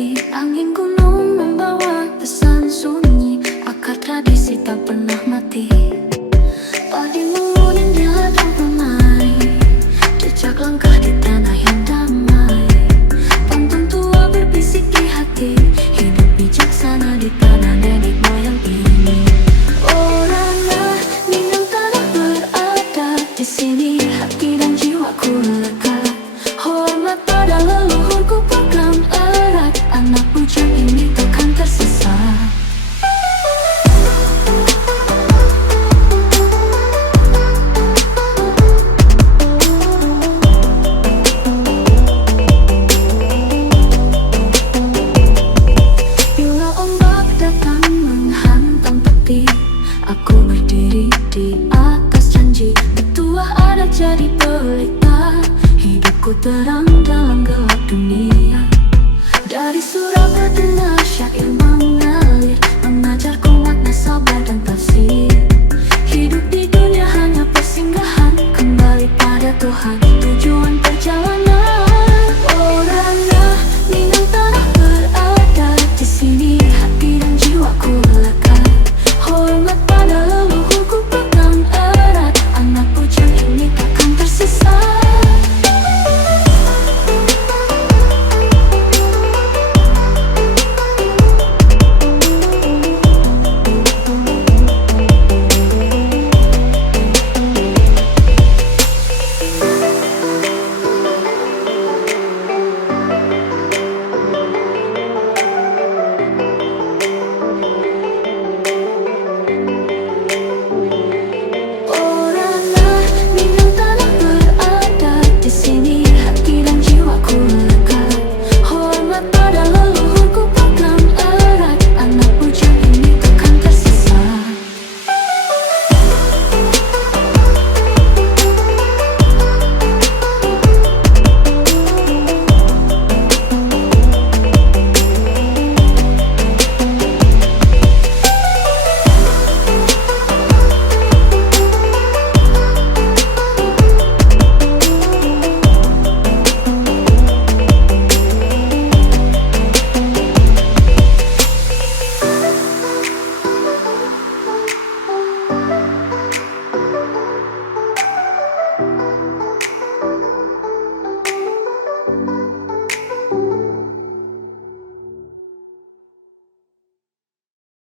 sepi. Angin gunung membawa pesan sunyi, akar tradisi tak pernah mati. Padi menguning di ladang permai, jejak langkah di tanah yang damai. Pantun tua berbisik di hati, hidup bijaksana di tanah nenek moyang ini. Oranglah Minang tanah berada di sini, hati dan jiwaku lega. Hormat pada leluhurku pegang erat, anak